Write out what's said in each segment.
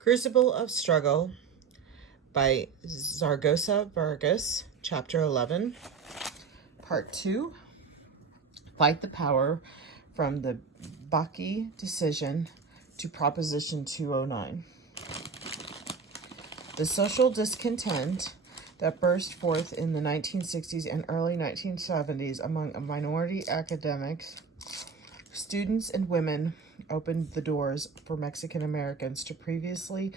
Crucible of Struggle by Zaragosa Vargas, Chapter 11, Part 2, Fight the Power from the Bakke Decision to Proposition 209. The social discontent that burst forth in the 1960s and early 1970s among minority academics, students, and women opened the doors for Mexican Americans to previously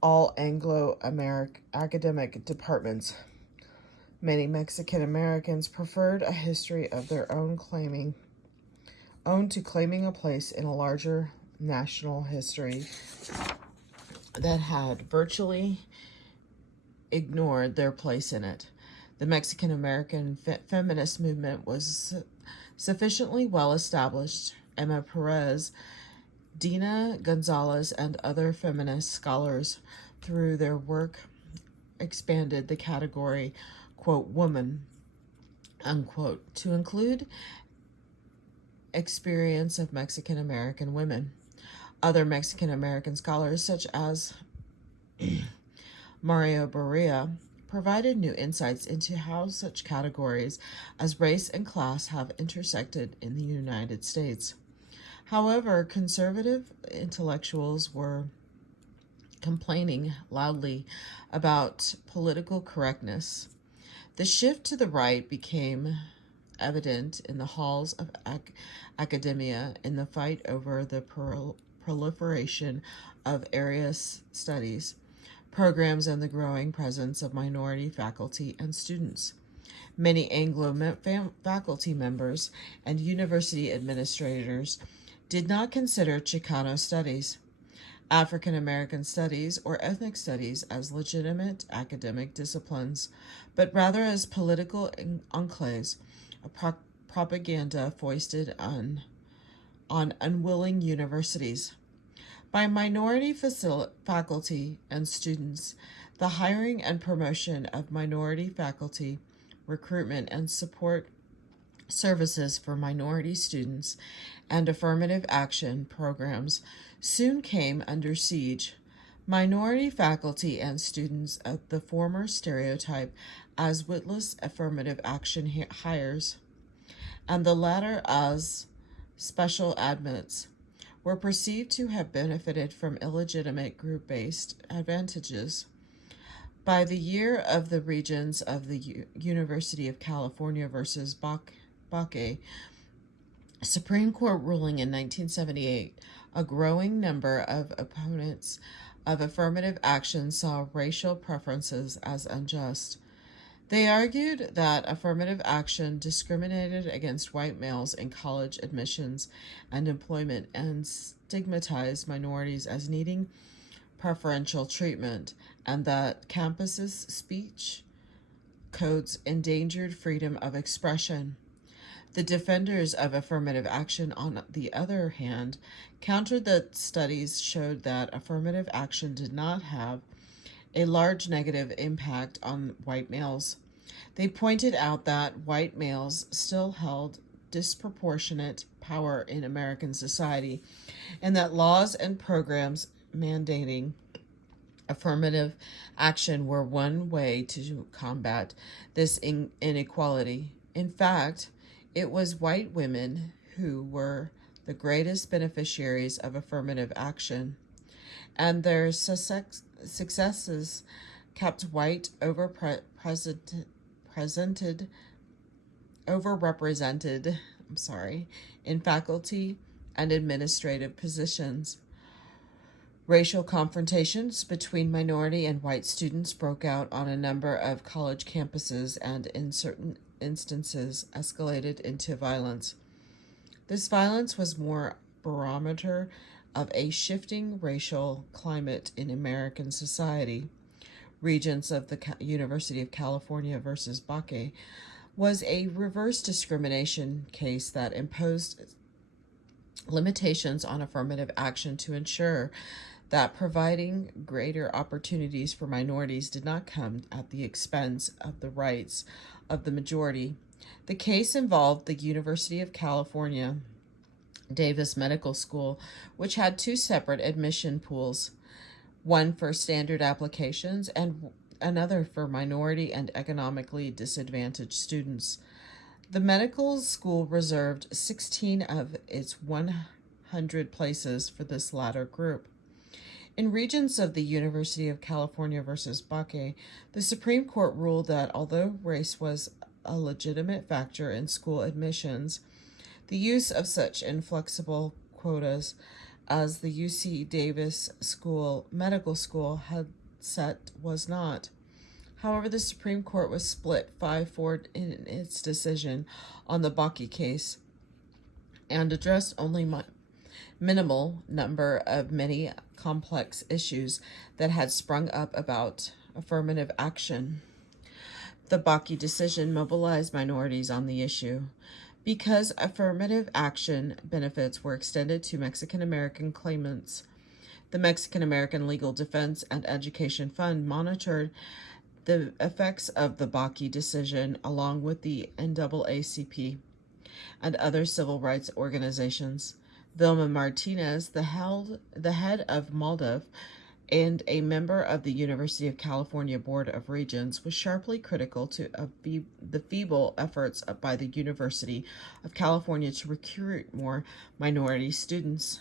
all Anglo-American academic departments. Many Mexican Americans preferred a history of their own claiming a place in a larger national history that had virtually ignored their place in it. The Mexican American feminist movement was sufficiently well established. Emma Perez, Dina Gonzalez, and other feminist scholars, through their work, expanded the category, quote, woman, unquote, to include experience of Mexican American women. Other Mexican American scholars, such as Mario Berea, provided new insights into how such categories as race and class have intersected in the United States. However, conservative intellectuals were complaining loudly about political correctness. The shift to the right became evident in the halls of academia in the fight over the proliferation of area studies programs and the growing presence of minority faculty and students. Many Anglo faculty members and university administrators did not consider Chicano studies, African American studies, or ethnic studies as legitimate academic disciplines, but rather as political enclaves, a propaganda foisted on unwilling universities. By minority faculty and students, the hiring and promotion of minority faculty, recruitment and support services for minority students, and affirmative action programs soon came under siege. Minority faculty and students of the former stereotype as witless affirmative action hires, and the latter as special admits, were perceived to have benefited from illegitimate group-based advantages. By the year of the Regents of the University of California versus Bakke, Supreme Court ruling in 1978, a growing number of opponents of affirmative action saw racial preferences as unjust. They argued that affirmative action discriminated against white males in college admissions and employment and stigmatized minorities as needing preferential treatment, and that campus speech codes endangered freedom of expression. The defenders of affirmative action, on the other hand, countered that studies showed that affirmative action did not have a large negative impact on white males. They pointed out that white males still held disproportionate power in American society, and that laws and programs mandating affirmative action were one way to combat this inequality. In fact, it was white women who were the greatest beneficiaries of affirmative action, and their successes kept white overrepresented in faculty and administrative positions. Racial confrontations between minority and white students broke out on a number of college campuses and, in certain instances, escalated into violence. This violence was more barometer of a shifting racial climate in American society. Regents of the University of California versus Bakke was a reverse discrimination case that imposed limitations on affirmative action to ensure that providing greater opportunities for minorities did not come at the expense of the rights of the majority. The case involved the University of California Davis Medical School, which had two separate admission pools. one for standard applications and another for minority and economically disadvantaged students. The medical school reserved 16 of its 100 places for this latter group. In Regents of the University of California versus Bakke, the Supreme Court ruled that although race was a legitimate factor in school admissions, the use of such inflexible quotas as the UC Davis Medical School had set was not. However, the Supreme Court was split 5-4 in its decision on the Bakke case and addressed only minimal number of many complex issues that had sprung up about affirmative action. The Bakke decision mobilized minorities on the issue. Because affirmative action benefits were extended to Mexican American claimants, the Mexican American Legal Defense and Education Fund monitored the effects of the Bakke decision along with the NAACP and other civil rights organizations. Vilma Martinez, the head of MALDEF and a member of the University of California Board of Regents, was sharply critical to the feeble efforts by the University of California to recruit more minority students.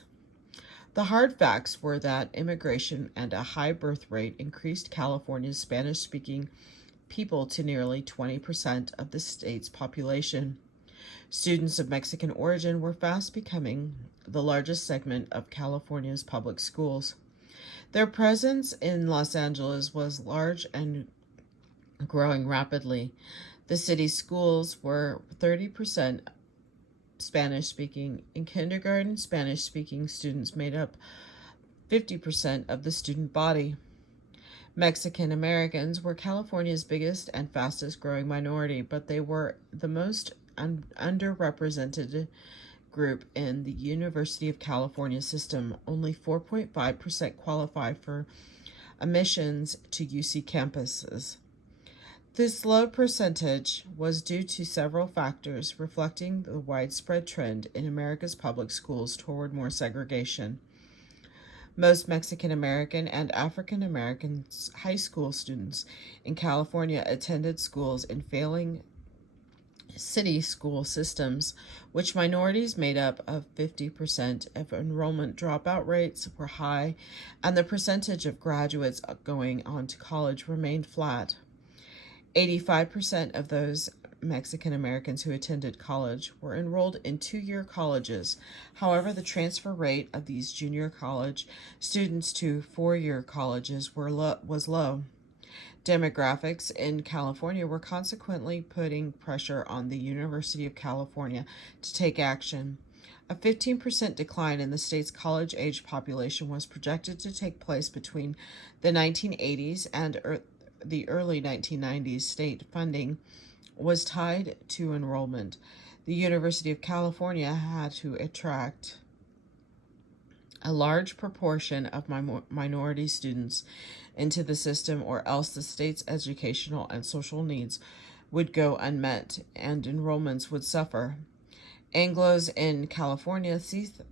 The hard facts were that immigration and a high birth rate increased California's Spanish-speaking people to nearly 20% of the state's population. Students of Mexican origin were fast becoming the largest segment of California's public schools. Their presence in Los Angeles was large and growing rapidly. The city's schools were 30% Spanish-speaking. In kindergarten, Spanish-speaking students made up 50% of the student body. Mexican Americans were California's biggest and fastest growing minority, but they were the most underrepresented group in the University of California system. Only 4.5% qualify for admissions to UC campuses. This low percentage was due to several factors, reflecting the widespread trend in America's public schools toward more segregation. Most Mexican American and African American high school students in California attended schools in failing city school systems, which minorities made up of 50% of enrollment. Dropout rates were high, and the percentage of graduates going on to college remained flat. 85% of those Mexican Americans who attended college were enrolled in two-year colleges. However, the transfer rate of these junior college students to four-year colleges was low. Demographics in California were consequently putting pressure on the University of California to take action. A 15% decline in the state's college-age population was projected to take place between the 1980s and the early 1990s. State funding was tied to enrollment. The University of California had to attract a large proportion of minority students into the system, or else the state's educational and social needs would go unmet and enrollments would suffer. Anglos in California seethed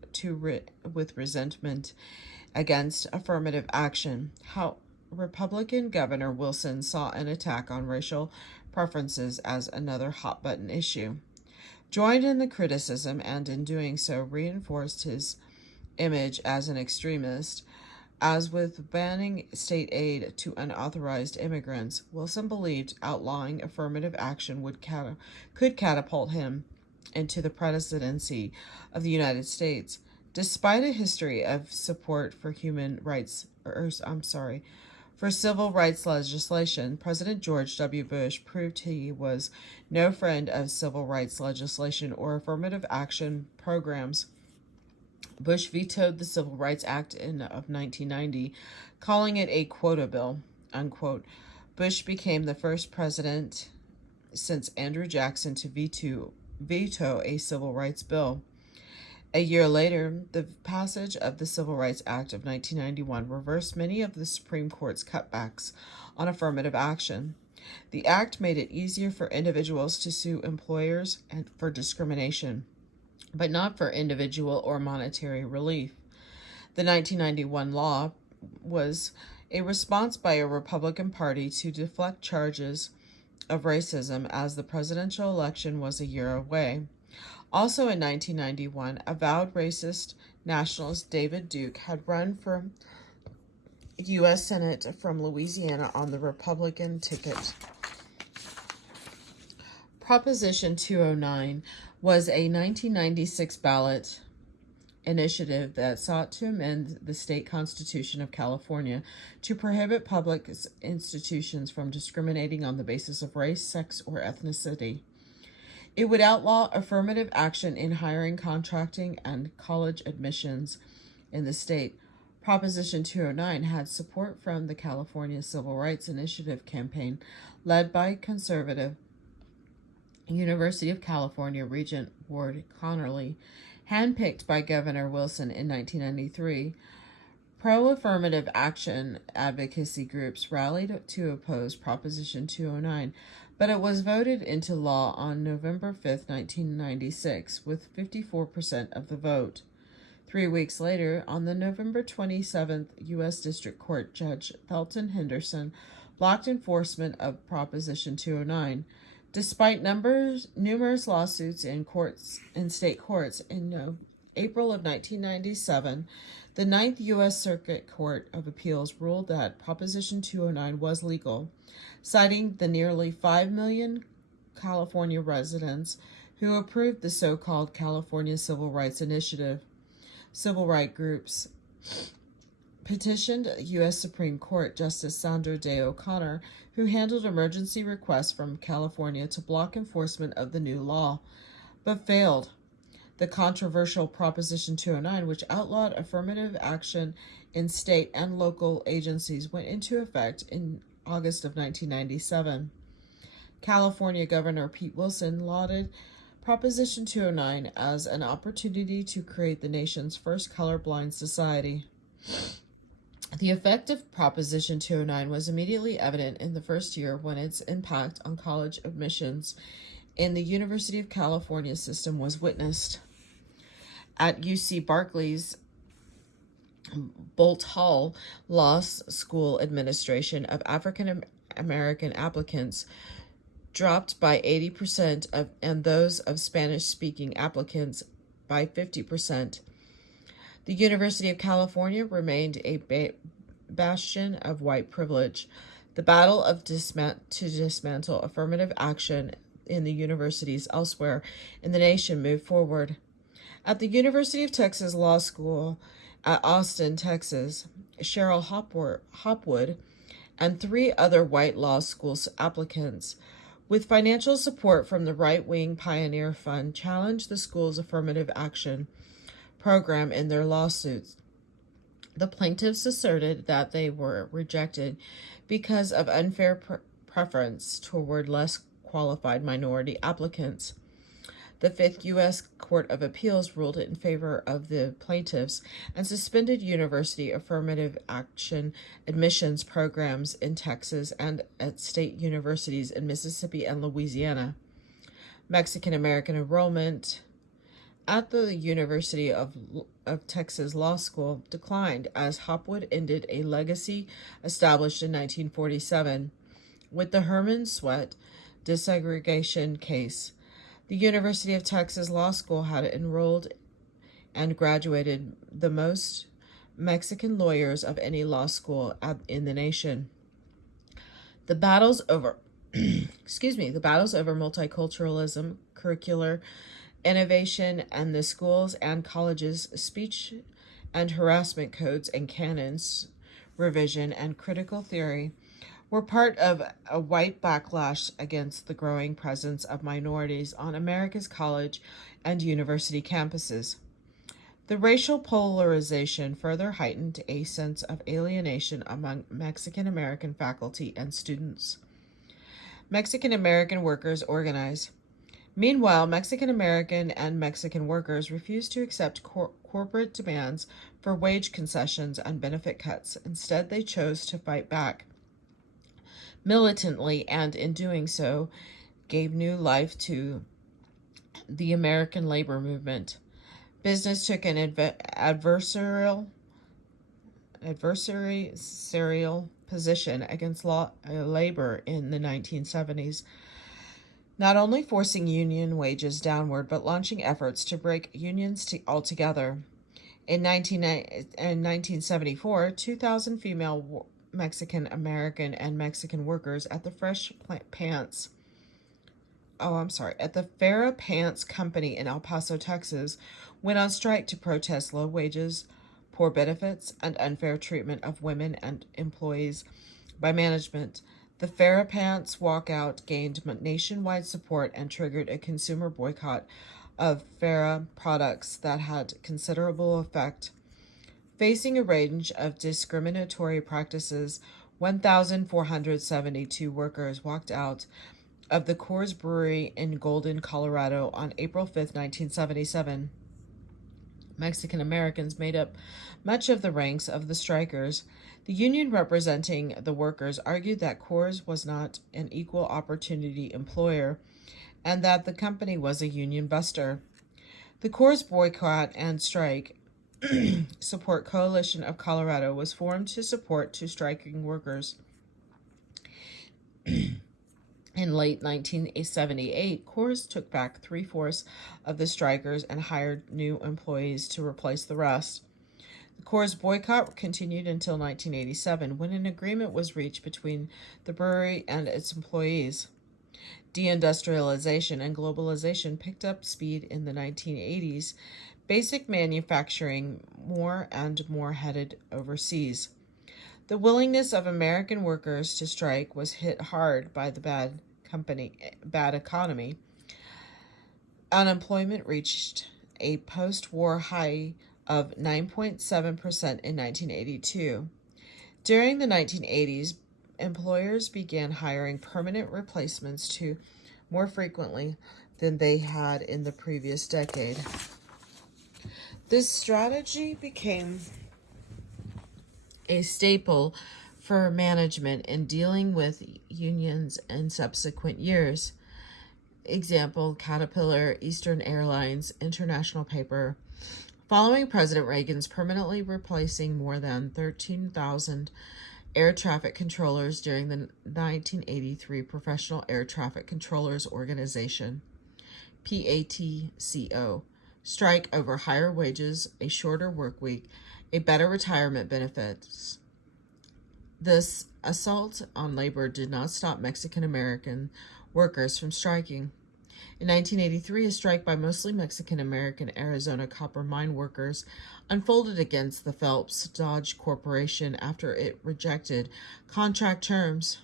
with resentment against affirmative action. How Republican Governor Wilson saw an attack on racial preferences as another hot-button issue, joined in the criticism, and in doing so reinforced his image as an extremist. As with banning state aid to unauthorized immigrants, Wilson believed outlawing affirmative action could catapult him into the presidency of the United States. Despite a history of support for for civil rights legislation, President George W. Bush proved he was no friend of civil rights legislation or affirmative action programs. Bush vetoed the Civil Rights Act of 1990, calling it a quota bill, unquote. Bush became the first president since Andrew Jackson to veto a civil rights bill. A year later, the passage of the Civil Rights Act of 1991 reversed many of the Supreme Court's cutbacks on affirmative action. The act made it easier for individuals to sue employers for discrimination, but not for individual or monetary relief. The 1991 law was a response by a Republican Party to deflect charges of racism as the presidential election was a year away. Also in 1991, avowed racist nationalist David Duke had run for U.S. Senate from Louisiana on the Republican ticket. Proposition 209 was a 1996 ballot initiative that sought to amend the state constitution of California to prohibit public institutions from discriminating on the basis of race, sex, or ethnicity. It would outlaw affirmative action in hiring, contracting, and college admissions in the state. Proposition 209 had support from the California Civil Rights Initiative campaign led by conservative University of California Regent Ward Connerly, handpicked by Governor Wilson in 1993. Pro-affirmative action advocacy groups rallied to oppose Proposition 209, but it was voted into law on November 5, 1996, with 54% of the vote. 3 weeks later, on the November 27th, U.S. District Court Judge Felton Henderson blocked enforcement of Proposition 209. Despite numerous lawsuits in state courts, in April of 1997, the Ninth U.S. Circuit Court of Appeals ruled that Proposition 209 was legal, citing the nearly 5 million California residents who approved the so-called California Civil Rights Initiative. Civil rights groups petitioned U.S. Supreme Court Justice Sandra Day O'Connor, who handled emergency requests from California to block enforcement of the new law, but failed. The controversial Proposition 209, which outlawed affirmative action in state and local agencies, went into effect in August of 1997. California Governor Pete Wilson lauded Proposition 209 as an opportunity to create the nation's first colorblind society. The effect of Proposition 209 was immediately evident in the first year when its impact on college admissions in the University of California system was witnessed. At UC Berkeley's Bolt Hall Law School administration of African American applicants dropped by 80% and those of Spanish-speaking applicants by 50%. The University of California remained a bastion of white privilege. The battle to dismantle affirmative action in the universities elsewhere in the nation moved forward. At the University of Texas Law School at Austin, Texas, Cheryl Hopwood and 3 other white law school applicants, with financial support from the right-wing Pioneer Fund, challenged the school's affirmative action program in their lawsuits. The plaintiffs asserted that they were rejected because of unfair preference toward less qualified minority applicants. The Fifth U.S. Court of Appeals ruled in favor of the plaintiffs and suspended university affirmative action admissions programs in Texas and at state universities in Mississippi and Louisiana. Mexican American enrollment at the University of Texas Law School declined as Hopwood ended a legacy established in 1947 with the Herman Sweat desegregation case. The University of Texas Law School had enrolled and graduated the most Mexican lawyers of any law school in the nation. The battles over multiculturalism, curricular innovation, and the schools and colleges' speech and harassment codes and canons revision and critical theory were part of a white backlash against the growing presence of minorities on America's college and university campuses. The racial polarization further heightened a sense of alienation among Mexican American faculty and students. Mexican American workers organized. Meanwhile, Mexican American and Mexican workers refused to accept corporate demands for wage concessions and benefit cuts. Instead, they chose to fight back militantly, and in doing so, gave new life to the American labor movement. Business took an adversarial adversarial position against labor in the 1970s, not only forcing union wages downward, but launching efforts to break unions altogether. In 1974, 2,000 female Mexican American and Mexican workers at the at the Farrah Pants Company in El Paso, Texas, went on strike to protest low wages, poor benefits, and unfair treatment of women and employees by management. The Farrah Pants walkout gained nationwide support and triggered a consumer boycott of Farrah products that had considerable effect. Facing a range of discriminatory practices, 1,472 workers walked out of the Coors Brewery in Golden, Colorado on April 5, 1977. Mexican Americans made up much of the ranks of the strikers. The union representing the workers argued that Coors was not an equal opportunity employer and that the company was a union buster. The Coors boycott and strike support coalition of Colorado was formed to support two striking workers. In late 1978, Coors took back 3/4 of the strikers and hired new employees to replace the rest. The Coors boycott continued until 1987, when an agreement was reached between the brewery and its employees. Deindustrialization and globalization picked up speed in the 1980s, basic manufacturing more and more headed overseas. The willingness of American workers to strike was hit hard by the bad economy. Unemployment reached a post-war high of 9.7% in 1982. During the 1980s, employers began hiring permanent replacements more frequently than they had in the previous decade. This strategy became a staple for management in dealing with unions in subsequent years. Example, Caterpillar, Eastern Airlines, International Paper. Following President Reagan's permanently replacing more than 13,000 air traffic controllers during the 1983 Professional Air Traffic Controllers Organization, PATCO, strike over higher wages, a shorter work week, a better retirement benefits. This assault on labor did not stop Mexican American workers from striking. In 1983, a strike by mostly Mexican American Arizona copper mine workers unfolded against the Phelps Dodge Corporation after it rejected contract terms.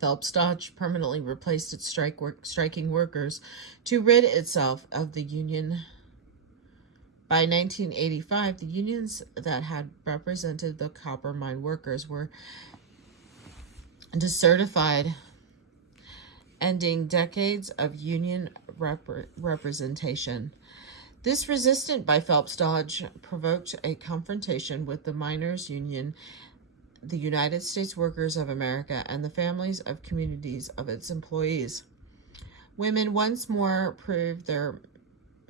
Phelps Dodge permanently replaced its striking workers to rid itself of the union. By 1985, the unions that had represented the copper mine workers were decertified, ending decades of union representation. This resistance by Phelps Dodge provoked a confrontation with the miners' union, the United States Workers of America, and the families of communities of its employees. Women once more proved their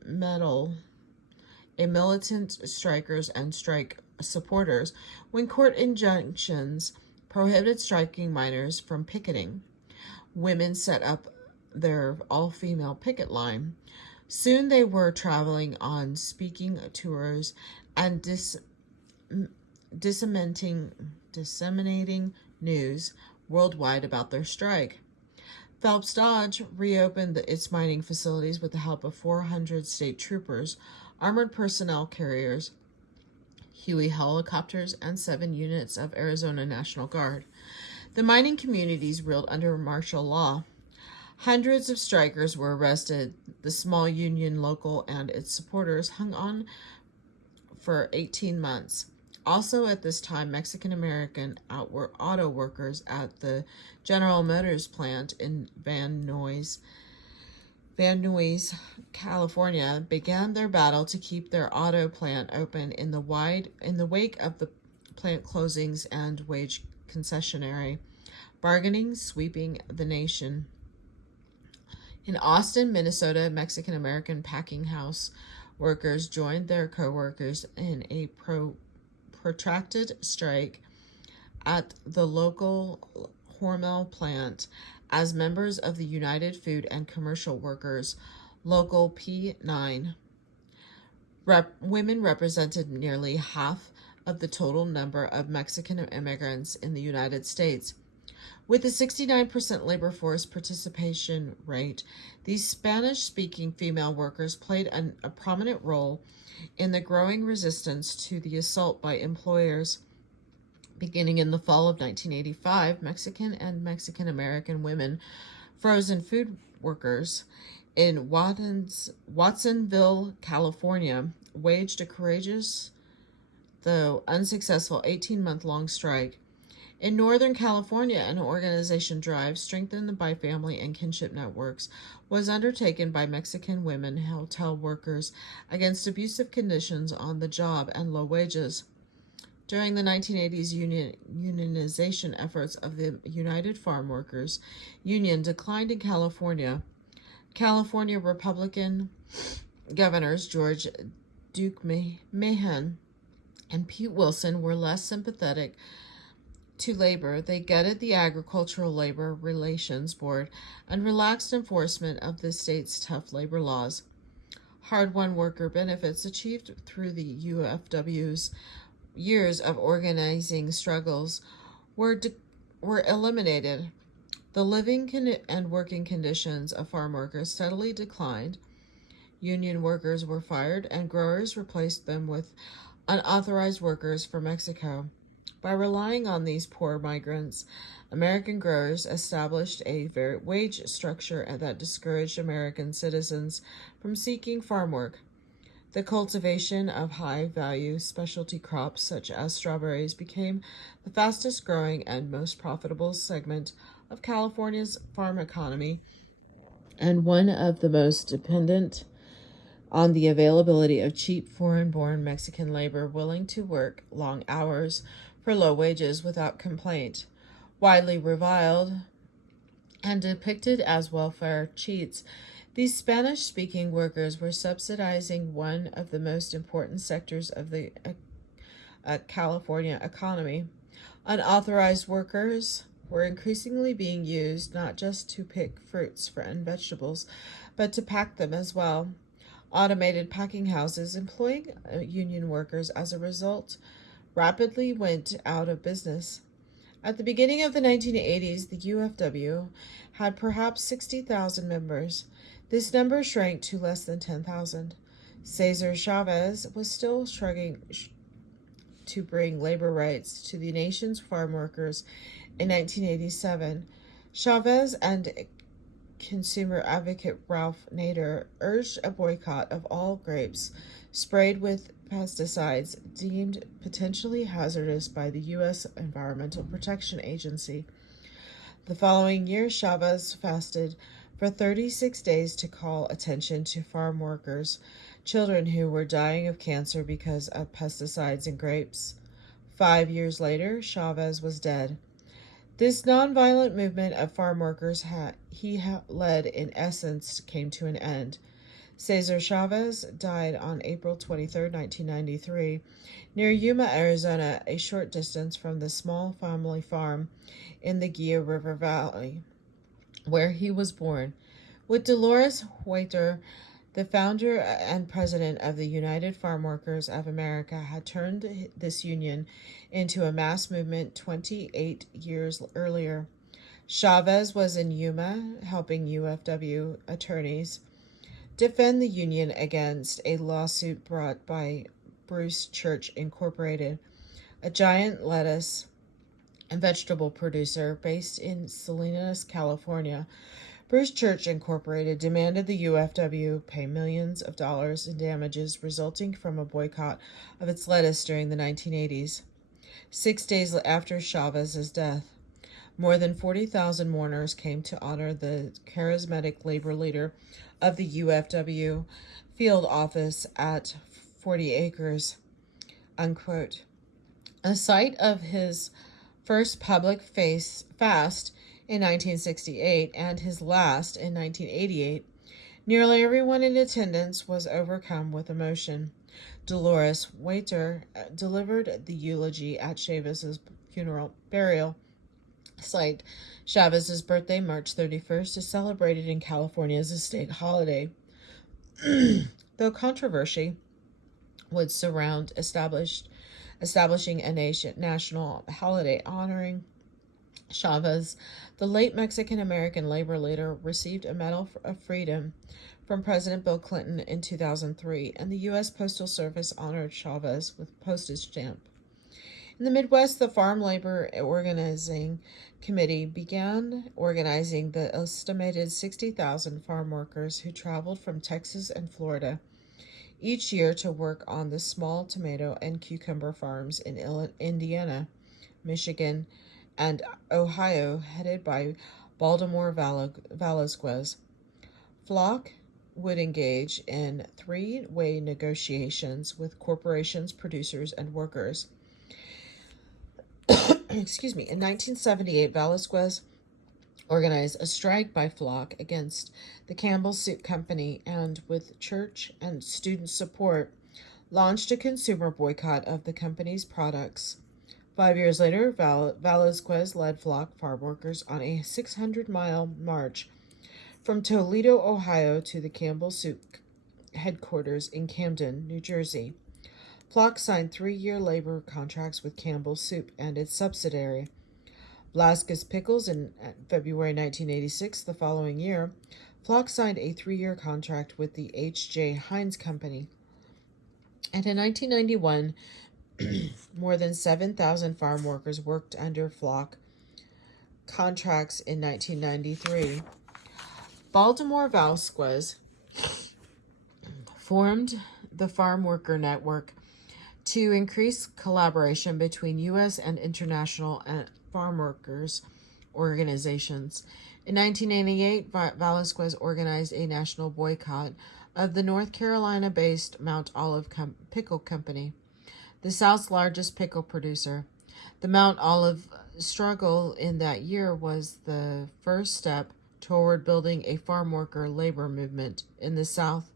mettle, a militant strikers and strike supporters, when court injunctions prohibited striking miners from picketing. Women set up their all-female picket line. Soon they were traveling on speaking tours and disseminating news worldwide about their strike. Phelps Dodge reopened its mining facilities with the help of 400 state troopers, armored personnel carriers, Huey helicopters, and 7 units of Arizona National Guard. The mining communities reeled under martial law. Hundreds of strikers were arrested. The small union local and its supporters hung on for 18 months. Also at this time, Mexican-American auto workers at the General Motors plant in Van Nuys, California, began their battle to keep their auto plant open in the wake of the plant closings and wage concessionary bargaining sweeping the nation. In Austin, Minnesota, Mexican-American packing house workers joined their co-workers in a protracted strike at the local Hormel plant as members of the United Food and Commercial Workers, Local P9. Women represented nearly half of the total number of Mexican immigrants in the United States. With a 69% labor force participation rate, these Spanish-speaking female workers played a prominent role in the growing resistance to the assault by employers. Beginning in the fall of 1985, Mexican and Mexican-American women frozen food workers in Watsonville, California, waged a courageous, though unsuccessful, 18-month-long strike. In Northern California, an organization drive strengthened by family and kinship networks was undertaken by Mexican women hotel workers against abusive conditions on the job and low wages. During the 1980s unionization efforts of the United Farm Workers Union declined in California, California Republican governors George Duke Mahan and Pete Wilson were less sympathetic to labor. They gutted the Agricultural Labor Relations Board and relaxed enforcement of the state's tough labor laws. Hard-won worker benefits achieved through the UFW's years of organizing struggles were eliminated. The living and working conditions of farm workers steadily declined. Union workers were fired, and growers replaced them with unauthorized workers from Mexico. By relying on these poor migrants, American growers established a wage structure that discouraged American citizens from seeking farm work. The cultivation of high-value specialty crops such as strawberries became the fastest-growing and most profitable segment of California's farm economy, and one of the most dependent on the availability of cheap foreign-born Mexican labor willing to work long hours for low wages without complaint. Widely reviled and depicted as welfare cheats, these Spanish-speaking workers were subsidizing one of the most important sectors of the California economy. Unauthorized workers were increasingly being used not just to pick fruits and vegetables, but to pack them as well. Automated packing houses employing union workers as a result rapidly went out of business. At the beginning of the 1980s, the UFW had perhaps 60,000 members. This number shrank to less than 10,000. Cesar Chavez was still struggling to bring labor rights to the nation's farm workers in 1987. Chavez and consumer advocate Ralph Nader urged a boycott of all grapes sprayed with pesticides deemed potentially hazardous by the U.S. Environmental Protection Agency. The following year, Chavez fasted for 36 days to call attention to farm workers, children who were dying of cancer because of pesticides in grapes. 5 years later, Chavez was dead. This nonviolent movement of farm workers he led, in essence, came to an end. Cesar Chavez died on April 23, 1993, near Yuma, Arizona, a short distance from the small family farm in the Gila River Valley, where he was born. With Dolores Huerta, the founder and president of the United Farm Workers of America, had turned this union into a mass movement 28 years earlier. Chavez was in Yuma helping UFW attorneys defend the union against a lawsuit brought by Bruce Church Incorporated, a giant lettuce and vegetable producer based in Salinas, California. Bruce Church Incorporated demanded the UFW pay millions of dollars in damages resulting from a boycott of its lettuce during the 1980s. 6 days after Chavez's death, more than 40,000 mourners came to honor the charismatic labor leader of the UFW field office at 40 Acres, unquote. A site of his first public fast in 1968 and his last in 1988, nearly everyone in attendance was overcome with emotion. Dolores Waiter delivered the eulogy at Chavez's burial site. Chavez's birthday, March 31st, is celebrated in California as a state holiday. Though controversy would surround establishing a national holiday honoring Chavez, the late Mexican-American labor leader, received a Medal of Freedom from President Bill Clinton in 2003, and the U.S. Postal Service honored Chavez with a postage stamp. In the Midwest, the Farm Labor Organizing Committee began organizing the estimated 60,000 farm workers who traveled from Texas and Florida each year to work on the small tomato and cucumber farms in Indiana, Michigan, and Ohio, headed by Baltimore Velasquez. Flock would engage in three-way negotiations with corporations, producers, and workers. Excuse me. In 1978, Velasquez organized a strike by Flock against the Campbell Soup Company and, with church and student support, launched a consumer boycott of the company's products. 5 years later, Velasquez led Flock farm workers on a 600-mile march from Toledo, Ohio to the Campbell Soup headquarters in Camden, New Jersey. Flock signed 3-year labor contracts with Campbell Soup and its subsidiary, Blaskus Pickles, in February 1986. The following year, Flock signed a 3-year contract with the H.J. Heinz Company. And in 1991, more than 7,000 farm workers worked under Flock contracts in 1993. Baltimore Velasquez formed the Farm Worker Network to increase collaboration between U.S. and international farm workers organizations. In 1988, Velasquez organized a national boycott of the North Carolina-based Mount Olive Pickle Company, the South's largest pickle producer. The Mount Olive struggle in that year was the first step toward building a farm worker labor movement in the South.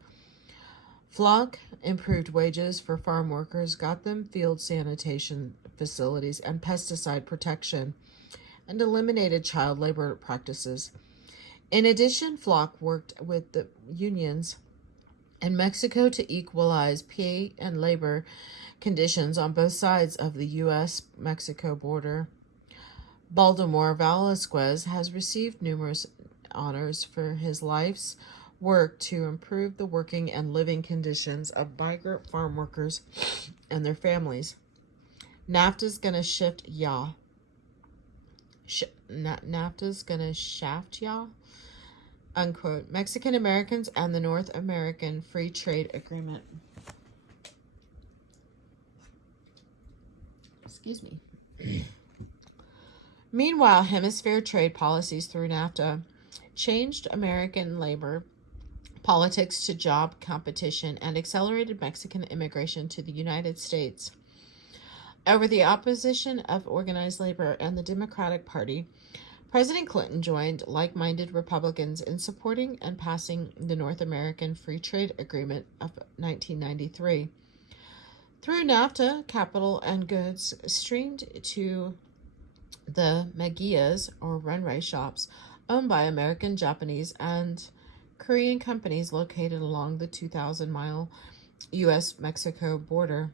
Flock improved wages for farm workers, got them field sanitation facilities and pesticide protection, and eliminated child labor practices. In addition, Flock worked with the unions in Mexico to equalize pay and labor conditions on both sides of the U.S.-Mexico border. Baltimore Velasquez has received numerous honors for his life's work to improve the working and living conditions of migrant farm workers and their families. NAFTA's gonna shift ya. NAFTA's gonna shaft ya, unquote. Mexican Americans and the North American Free Trade Agreement. Excuse me. Meanwhile, hemisphere trade policies through NAFTA changed American labor politics to job competition and accelerated Mexican immigration to the United States. Over the opposition of organized labor and the Democratic Party, President Clinton joined like-minded Republicans in supporting and passing the North American Free Trade Agreement of 1993. Through NAFTA, capital and goods streamed to the Maguias, or runway shops, owned by American, Japanese, and Korean companies located along the 2,000-mile U.S.-Mexico border.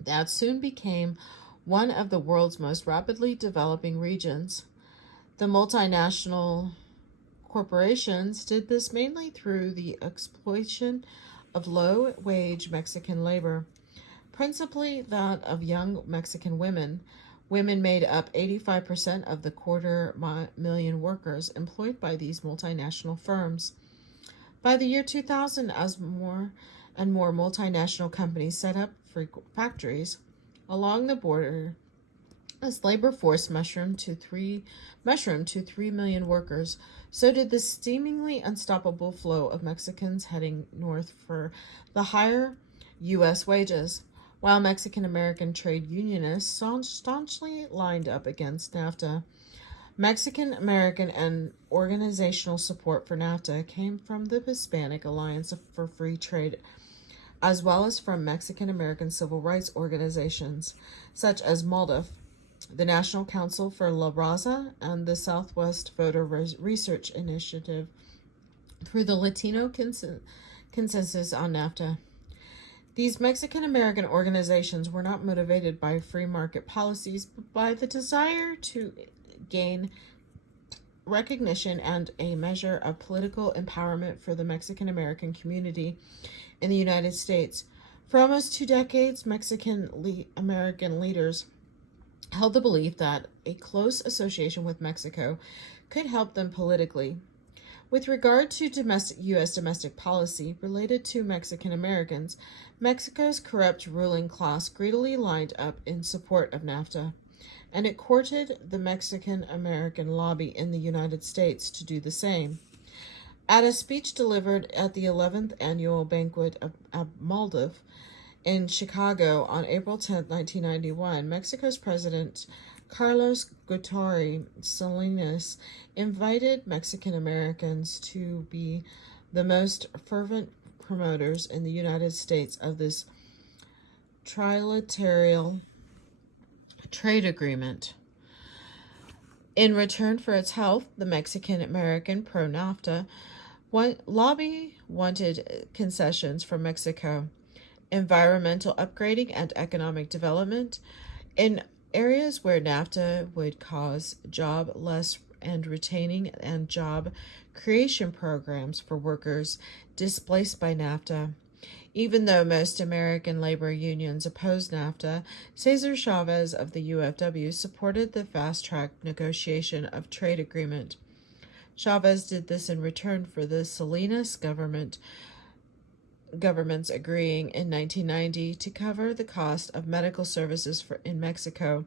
That soon became one of the world's most rapidly developing regions. The multinational corporations did this mainly through the exploitation of low-wage Mexican labor, principally that of young Mexican women. Women made up 85% of the 250,000 workers employed by these multinational firms. By the year 2000, as more and more multinational companies set up factories along the border, as labor force mushroomed to 3 million workers, so did the seemingly unstoppable flow of Mexicans heading north for the higher U.S. wages. While Mexican-American trade unionists staunchly lined up against NAFTA, Mexican-American and organizational support for NAFTA came from the Hispanic Alliance for Free Trade, as well as from Mexican American civil rights organizations such as MALDF, the National Council for La Raza, and the Southwest Voter Research Initiative, through the Latino Consensus on NAFTA. These Mexican American organizations were not motivated by free market policies, but by the desire to gain recognition and a measure of political empowerment for the Mexican American community in the United States. For almost 2 decades, Mexican American leaders held the belief that a close association with Mexico could help them politically. With regard to U.S. domestic policy related to Mexican Americans, Mexico's corrupt ruling class greedily lined up in support of NAFTA, and it courted the Mexican American lobby in the United States to do the same. At a speech delivered at the 11th annual banquet of MALDF in Chicago on April 10, 1991, Mexico's President Carlos Guitari Salinas invited Mexican Americans to be the most fervent promoters in the United States of this trilateral trade agreement. In return for its help, the Mexican American pro-NAFTA lobby wanted concessions from Mexico, environmental upgrading and economic development in areas where NAFTA would cause jobless and retaining and job creation programs for workers displaced by NAFTA. Even though most American labor unions opposed NAFTA, Cesar Chavez of the UFW supported the fast-track negotiation of trade agreement. Chavez did this in return for the Salinas governments agreeing in 1990 to cover the cost of medical services in Mexico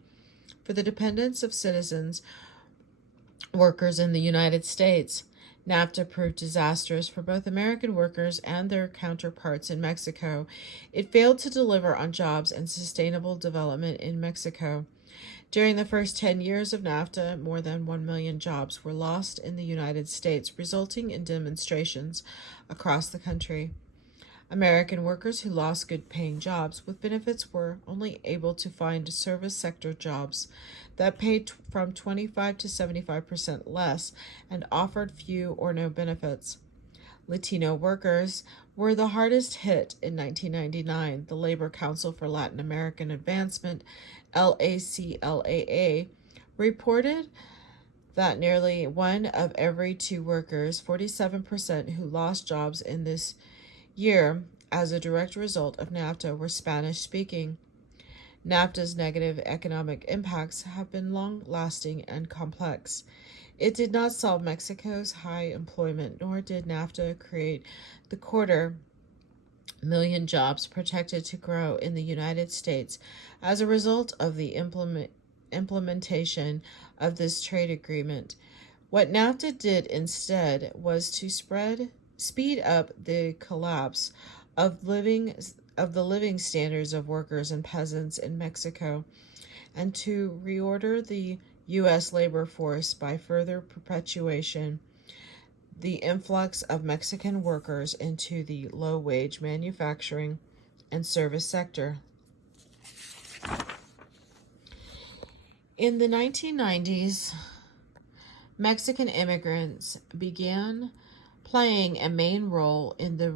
for the dependents of citizens workers in the United States. NAFTA proved disastrous for both American workers and their counterparts in Mexico. It failed to deliver on jobs and sustainable development in Mexico. During the first 10 years of NAFTA, more than 1 million jobs were lost in the United States, resulting in demonstrations across the country. American workers who lost good-paying jobs with benefits were only able to find service sector jobs that paid from 25 to 75% less and offered few or no benefits. Latino workers were the hardest hit in 1999. The Labor Council for Latin American Advancement, LACLAA, reported that nearly 1 of every 2 workers, 47%, who lost jobs in this year as a direct result of NAFTA were Spanish-speaking. NAFTA's negative economic impacts have been long-lasting and complex. It did not solve Mexico's high employment, nor did NAFTA create the 250,000 jobs projected to grow in the United States as a result of the implementation of this trade agreement. What NAFTA did instead was to speed up the collapse of the living standards of workers and peasants in Mexico, and to reorder the U.S. labor force by further perpetuation the influx of Mexican workers into the low-wage manufacturing and service sector. In the 1990s, Mexican immigrants began playing a main role in the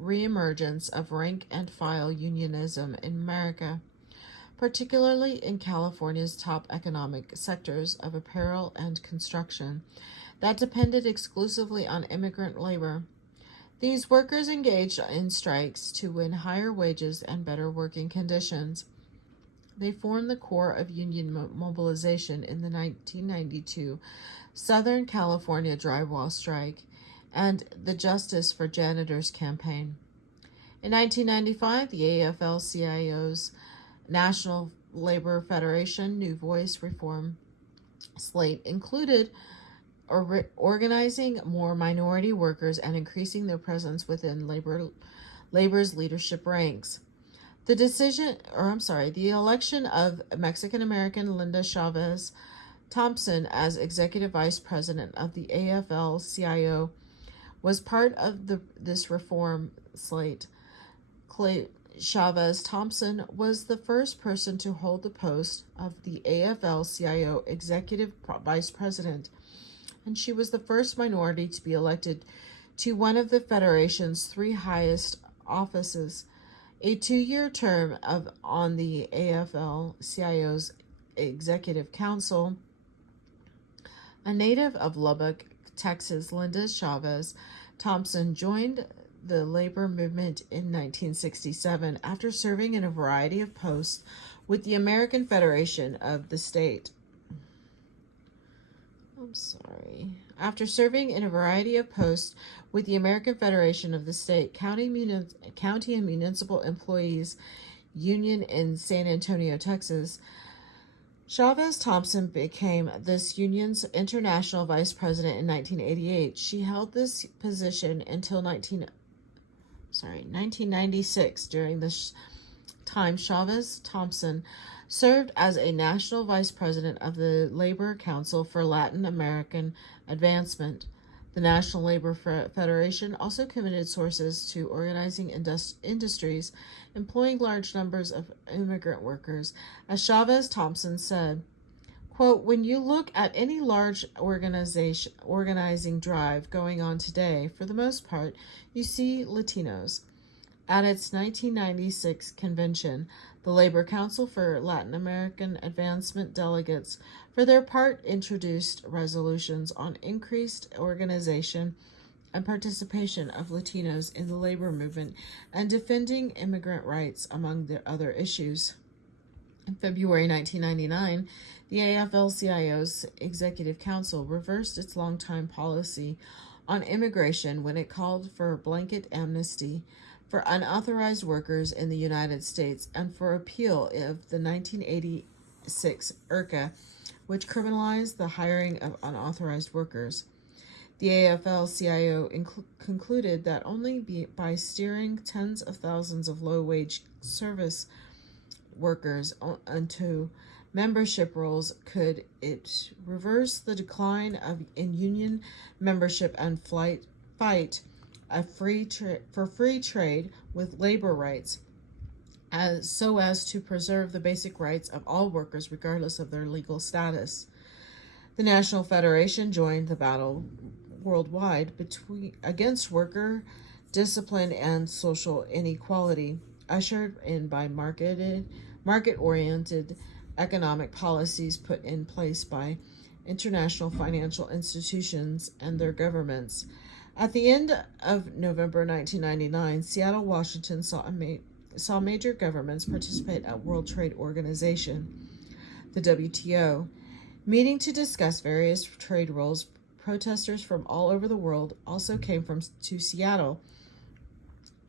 reemergence of rank-and-file unionism in America, particularly in California's top economic sectors of apparel and construction that depended exclusively on immigrant labor. These workers engaged in strikes to win higher wages and better working conditions. They formed the core of union mobilization in the 1992 Southern California drywall strike and the Justice for Janitors campaign. In 1995, the AFL-CIO's National Labor Federation New Voice Reform slate included organizing more minority workers and increasing their presence within labor's leadership ranks. The election of Mexican-American Linda Chavez Thompson as executive vice president of the AFL-CIO was part of this reform slate. Chavez Thompson was the first person to hold the post of the AFL-CIO Executive Vice President, and she was the first minority to be elected to one of the Federation's three highest offices. A 2-year term on the AFL-CIO's Executive Council. A native of Lubbock, Texas, Linda Chavez Thompson joined the labor movement in 1967 after serving in a variety of posts with the American Federation of the State. After serving in a variety of posts with the American Federation of the State, County and Municipal Employees Union in San Antonio, Texas, Chavez Thompson became this union's international vice president in 1988. She held this position until 1996. During this time, Chavez Thompson served as a national vice president of the Labor Council for Latin American Advancement. The National Labor Federation also committed sources to organizing industries employing large numbers of immigrant workers. As Chavez Thompson said, quote, "When you look at any large organizing drive going on today, for the most part, you see Latinos." At its 1996 convention, the Labor Council for Latin American Advancement delegates, for their part, introduced resolutions on increased organization and participation of Latinos in the labor movement and defending immigrant rights, among the other issues. In February 1999, the AFL-CIO's Executive Council reversed its longtime policy on immigration when it called for blanket amnesty for unauthorized workers in the United States and for repeal of the 1986 IRCA, which criminalized the hiring of unauthorized workers. The AFL-CIO concluded that only by steering tens of thousands of low-wage service workers into membership roles could it reverse the decline in union membership and fight for free trade with labor rights, so as to preserve the basic rights of all workers regardless of their legal status. The National Federation joined the battle worldwide against worker discipline and social inequality, ushered in by market-oriented economic policies put in place by international financial institutions and their governments. At the end of November 1999, Seattle, Washington saw major governments participate at World Trade Organization, the WTO, meeting to discuss various trade rules. Protesters from all over the world also came to Seattle.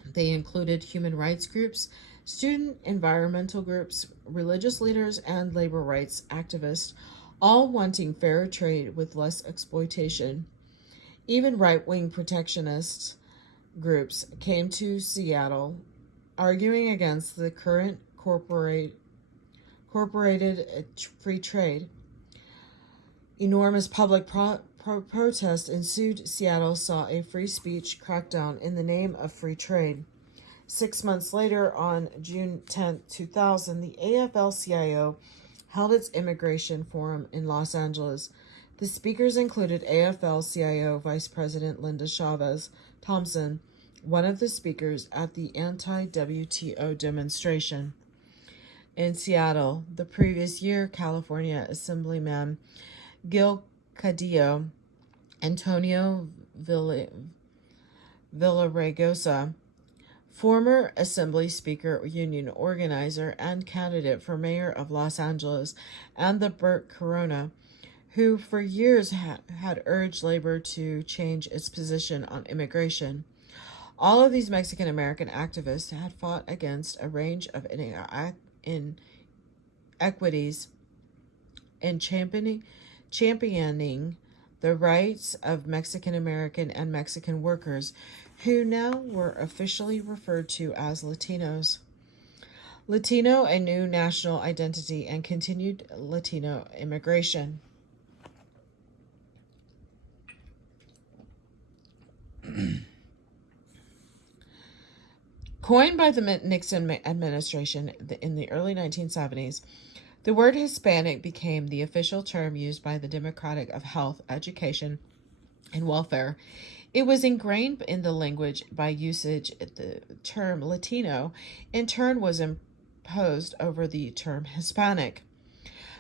They included human rights groups, student environmental groups, religious leaders, and labor rights activists, all wanting fairer trade with less exploitation. Even right-wing protectionist groups came to Seattle, arguing against the current corporated free trade. Enormous public protest ensued. Seattle saw a free speech crackdown in the name of free trade. 6 months later, on June 10, 2000, the AFL-CIO held its immigration forum in Los Angeles. The speakers included AFL-CIO Vice President Linda Chavez Thompson, one of the speakers at the anti-WTO demonstration. In Seattle, the previous year, California Assemblyman Gil Cadillo, Antonio Villaraigosa, former Assembly Speaker, union organizer, and candidate for mayor of Los Angeles, and the Burt Corona, who for years had urged labor to change its position on immigration. All of these Mexican-American activists had fought against a range of inequities and championing the rights of Mexican-American and Mexican workers, who now were officially referred to as Latinos. Latino, a new national identity, and continued Latino immigration. Coined by the Nixon administration in the early 1970s, the word Hispanic became the official term used by the Democratic of Health, Education, and Welfare. It was ingrained in the language by usage. The term Latino, in turn, was imposed over the term Hispanic.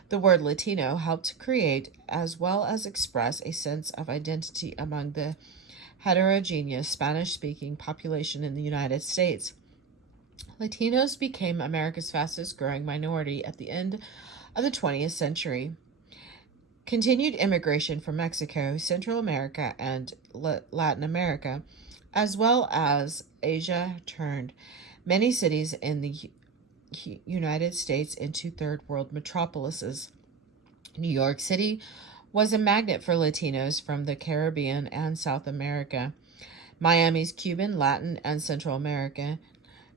The word Latino helped create, as well as express, a sense of identity among the heterogeneous Spanish-speaking population in the United States. Latinos became America's fastest growing minority at the end of the 20th century. Continued immigration from Mexico, Central America, and Latin America, as well as Asia, turned many cities in the United States into third world metropolises. New York City was a magnet for Latinos from the Caribbean and South America. Miami's Cuban, Latin, and Central American,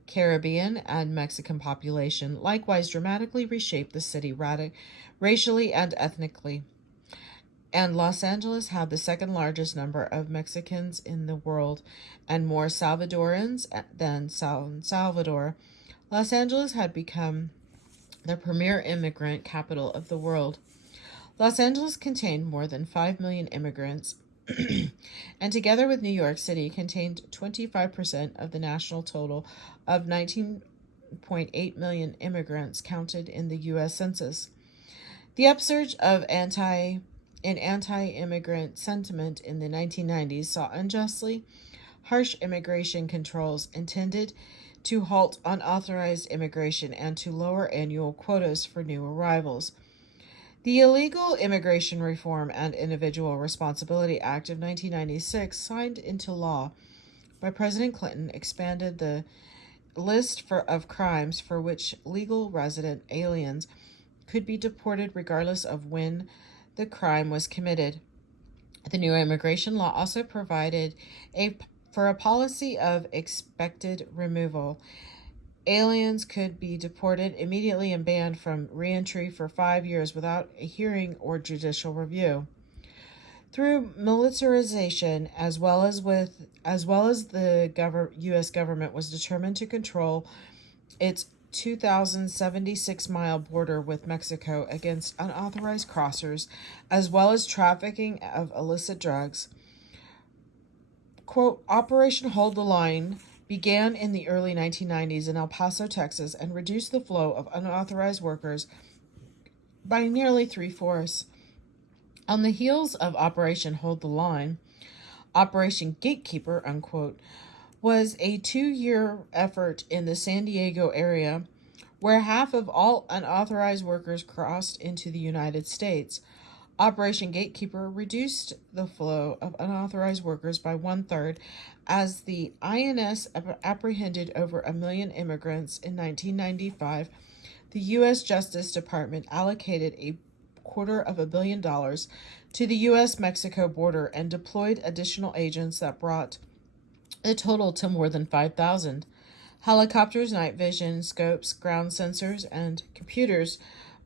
Caribbean, and Mexican population likewise dramatically reshaped the city racially and ethnically. And Los Angeles had the second largest number of Mexicans in the world and more Salvadorans than San Salvador. Los Angeles had become the premier immigrant capital of the world. Los Angeles contained more than 5 million immigrants, and together with New York City, contained 25% of the national total of 19.8 million immigrants counted in the U.S. Census. The upsurge of anti-immigrant sentiment in the 1990s saw unjustly harsh immigration controls intended to halt unauthorized immigration and to lower annual quotas for new arrivals. The Illegal Immigration Reform and Individual Responsibility Act of 1996, signed into law by President Clinton, expanded the list of crimes for which legal resident aliens could be deported regardless of when the crime was committed. The new immigration law also provided for a policy of expected removal. Aliens could be deported immediately and banned from reentry for 5 years without a hearing or judicial review. Through militarization, as well as the U.S. government was determined to control its 2,076-mile border with Mexico against unauthorized crossers, as well as trafficking of illicit drugs. Quote, Operation Hold the Line began in the early 1990s in El Paso, Texas, and reduced the flow of unauthorized workers by nearly 3/4. On the heels of Operation Hold the Line, Operation Gatekeeper, unquote, was a 2-year effort in the San Diego area where half of all unauthorized workers crossed into the United States. Operation Gatekeeper reduced the flow of unauthorized workers by 1/3 as the INS apprehended over 1 million immigrants in 1995. The U.S. Justice Department allocated $250 million to the U.S.-Mexico border and deployed additional agents that brought the total to more than 5,000. Helicopters, night vision, scopes, ground sensors, and computers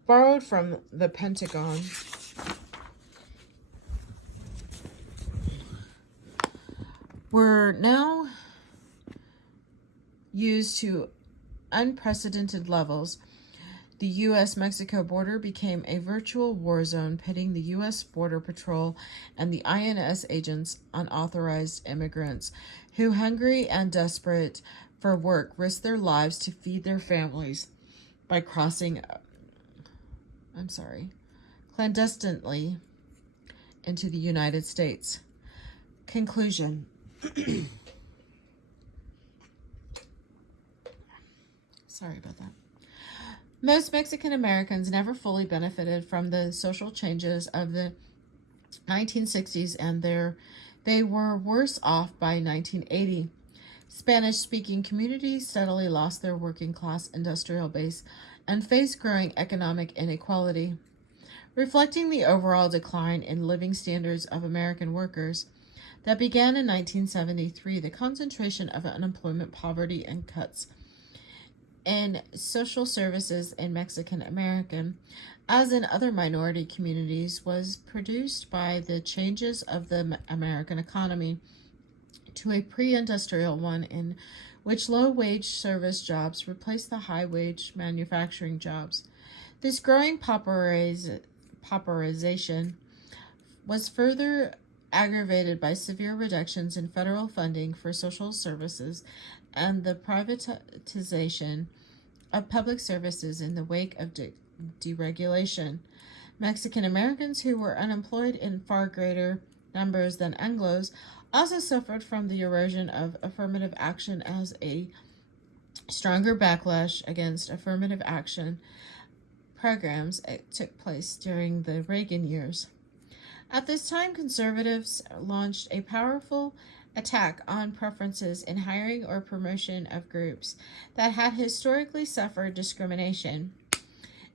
borrowed from the Pentagon were now used to unprecedented levels. The U.S.-Mexico border became a virtual war zone, pitting the U.S. Border Patrol and the INS agents on unauthorized immigrants who, hungry and desperate for work, risked their lives to feed their families by crossing clandestinely into the United States. Conclusion. Sorry about that. Most Mexican Americans never fully benefited from the social changes of the 1960s, and they were worse off by 1980. Spanish-speaking communities steadily lost their working-class industrial base and faced growing economic inequality. Reflecting the overall decline in living standards of American workers that began in 1973, the concentration of unemployment, poverty, and cuts in social services in Mexican American, as in other minority communities, was produced by the changes of the American economy to a pre-industrial one in which low-wage service jobs replaced the high-wage manufacturing jobs. This growing pauperization was further aggravated by severe reductions in federal funding for social services and the privatization of public services in the wake of deregulation. Mexican Americans who were unemployed in far greater numbers than Anglos also suffered from the erosion of affirmative action as a stronger backlash against affirmative action programs took place during the Reagan years. At this time, conservatives launched a powerful attack on preferences in hiring or promotion of groups that had historically suffered discrimination.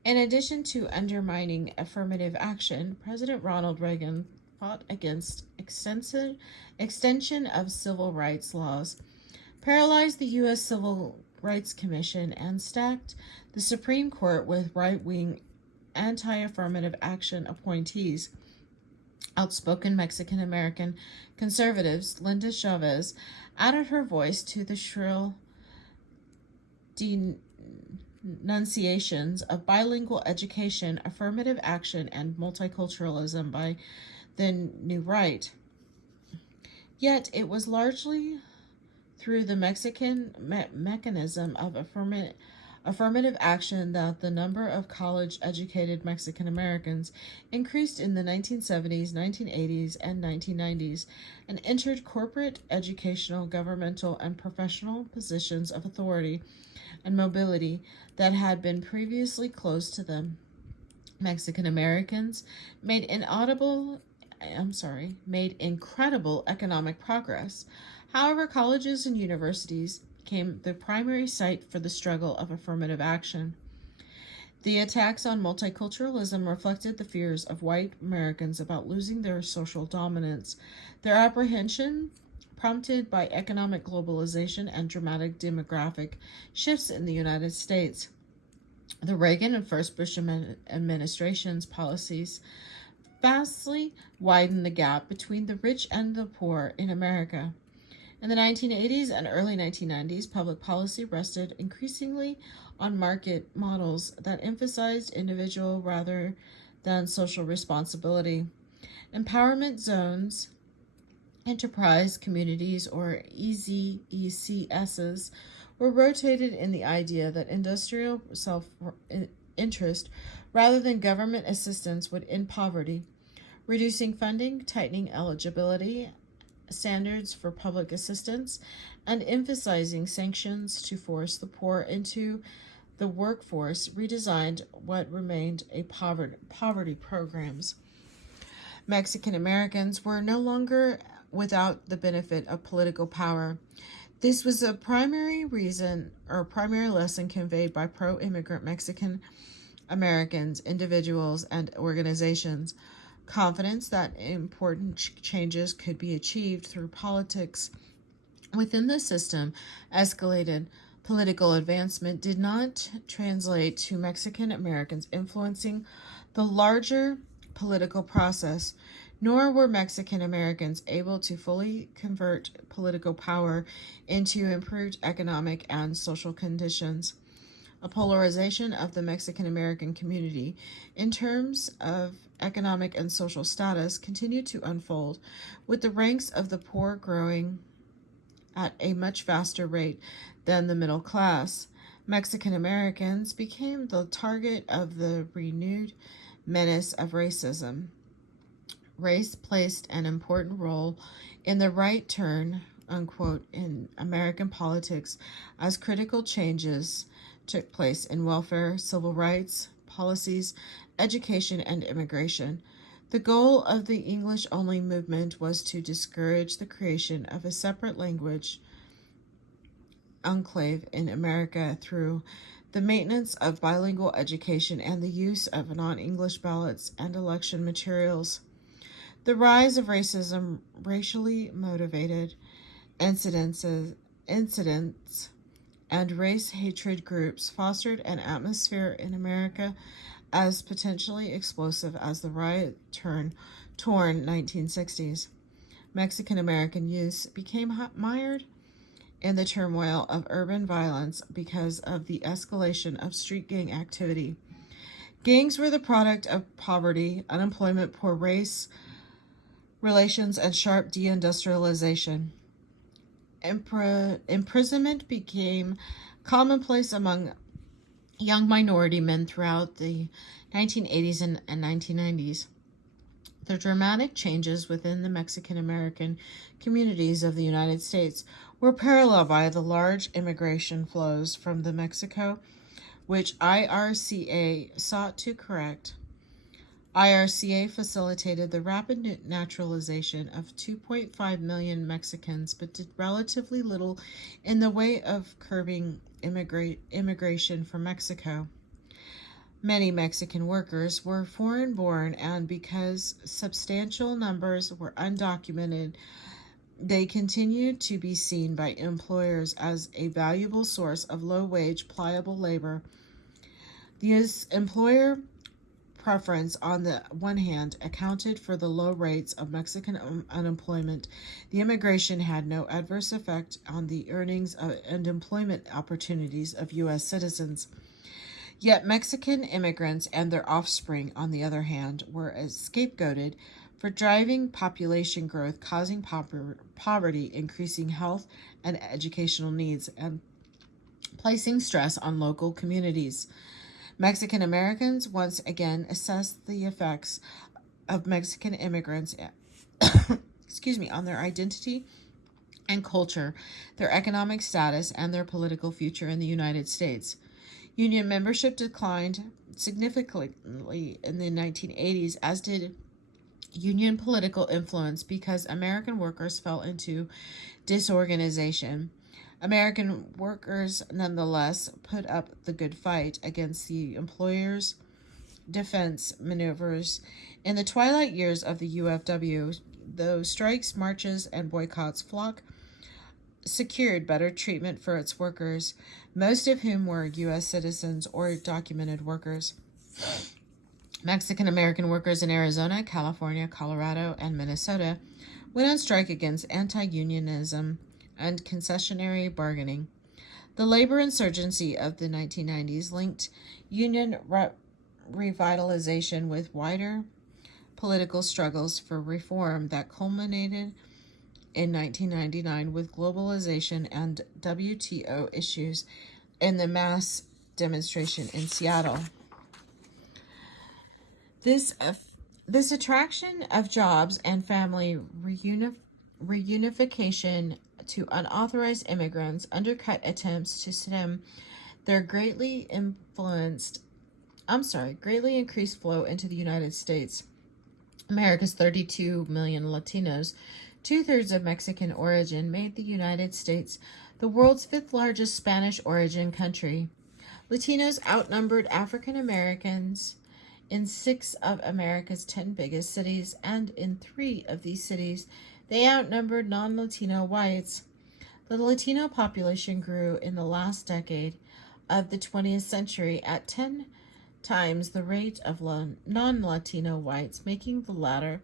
In addition to undermining affirmative action, President Ronald Reagan fought against extension of civil rights laws, paralyzed the U.S. Civil Rights Commission, and stacked the Supreme Court with right-wing anti-affirmative action appointees. Outspoken Mexican-American conservatives, Linda Chavez, added her voice to the shrill denunciations of bilingual education, affirmative action, and multiculturalism by the New Right. Yet it was largely through the Mexican mechanism of affirmative action that the number of college-educated Mexican Americans increased in the 1970s, 1980s, and 1990s, and entered corporate, educational, governmental, and professional positions of authority and mobility that had been previously closed to them. Mexican Americans made incredible economic progress. However, colleges and universities became the primary site for the struggle of affirmative action. The attacks on multiculturalism reflected the fears of white Americans about losing their social dominance, their apprehension prompted by economic globalization and dramatic demographic shifts in the United States. The Reagan and first Bush administration's policies vastly widened the gap between the rich and the poor in America. In the 1980s and early 1990s, public policy rested increasingly on market models that emphasized individual rather than social responsibility. Empowerment zones, enterprise communities, or EZECSs, were rotated in the idea that industrial self-interest rather than government assistance would end poverty, reducing funding, tightening eligibility standards for public assistance, and emphasizing sanctions to force the poor into the workforce redesigned what remained a poverty programs. Mexican Americans were no longer without the benefit of political power. This was a primary lesson conveyed by pro-immigrant Mexican Americans, individuals, and organizations. Confidence that important changes could be achieved through politics within the system escalated. Political advancement did not translate to Mexican Americans influencing the larger political process, nor were Mexican Americans able to fully convert political power into improved economic and social conditions. A polarization of the Mexican American community in terms of economic and social status continued to unfold, with the ranks of the poor growing at a much faster rate than the middle class. Mexican Americans became the target of the renewed menace of racism. Race played an important role in the right turn, unquote, in American politics as critical changes took place in welfare, civil rights, policies, education, and immigration. The goal of the English-only movement was to discourage the creation of a separate language enclave in America through the maintenance of bilingual education and the use of non-English ballots and election materials. The rise of racism, racially motivated incidents, and race hatred groups fostered an atmosphere in America as potentially explosive as the riot-torn 1960s. Mexican American youth became mired in the turmoil of urban violence because of the escalation of street gang activity. Gangs were the product of poverty, unemployment, poor race relations, and sharp deindustrialization. Imprisonment became commonplace among young minority men throughout the 1980s and 1990s. The dramatic changes within the Mexican American communities of the United States were paralleled by the large immigration flows from the Mexico, which IRCA sought to correct. IRCA facilitated the rapid naturalization of 2.5 million Mexicans, but did relatively little in the way of curbing immigration from Mexico. Many Mexican workers were foreign-born, and because substantial numbers were undocumented, they continued to be seen by employers as a valuable source of low-wage, pliable labor. This employer preference, on the one hand, accounted for the low rates of Mexican unemployment. The immigration had no adverse effect on the earnings and employment opportunities of U.S. citizens. Yet Mexican immigrants and their offspring, on the other hand, were scapegoated for driving population growth, causing poverty, increasing health and educational needs, and placing stress on local communities. Mexican Americans once again assessed the effects of Mexican immigrants on their identity and culture, their economic status, and their political future in the United States. Union membership declined significantly in the 1980s, as did union political influence, because American workers fell into disorganization. American workers nonetheless put up the good fight against the employers' defense maneuvers. In the twilight years of the UFW, though strikes, marches, and boycotts, FLOC secured better treatment for its workers, most of whom were U.S. citizens or documented workers. Mexican American workers in Arizona, California, Colorado, and Minnesota went on strike against anti-unionism and concessionary bargaining. The labor insurgency of the 1990s linked union revitalization with wider political struggles for reform that culminated in 1999 with globalization and WTO issues in the mass demonstration in Seattle. This attraction of jobs and family reunification to unauthorized immigrants undercut attempts to stem their greatly increased flow into the United States. America's 32 million Latinos, 2/3 of Mexican origin, made the United States the world's fifth largest Spanish origin country. Latinos outnumbered African Americans in 6 of America's 10 biggest cities, and in 3 of these cities, they outnumbered non-Latino whites. The Latino population grew in the last decade of the 20th century at 10 times the rate of non-Latino whites, making the latter,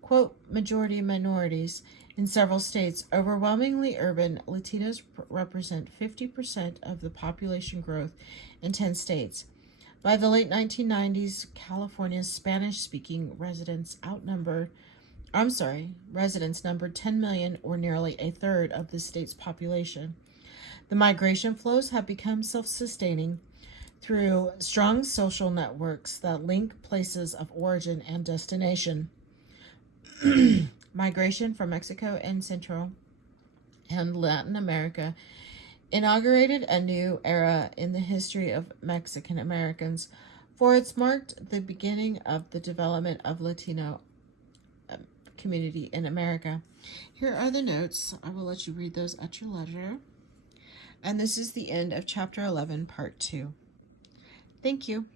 quote, majority minorities. In several states, overwhelmingly urban, Latinos represent 50% of the population growth in 10 states. By the late 1990s, California's Spanish-speaking residents numbered 10 million, or nearly a third of the state's population. The migration flows have become self-sustaining through strong social networks that link places of origin and destination. Migration from Mexico and Central and Latin America inaugurated a new era in the history of Mexican Americans, for it marked the beginning of the development of Latino community in America. Here are the notes. I will let you read those at your leisure. And this is the end of Chapter 11, Part 2. Thank you.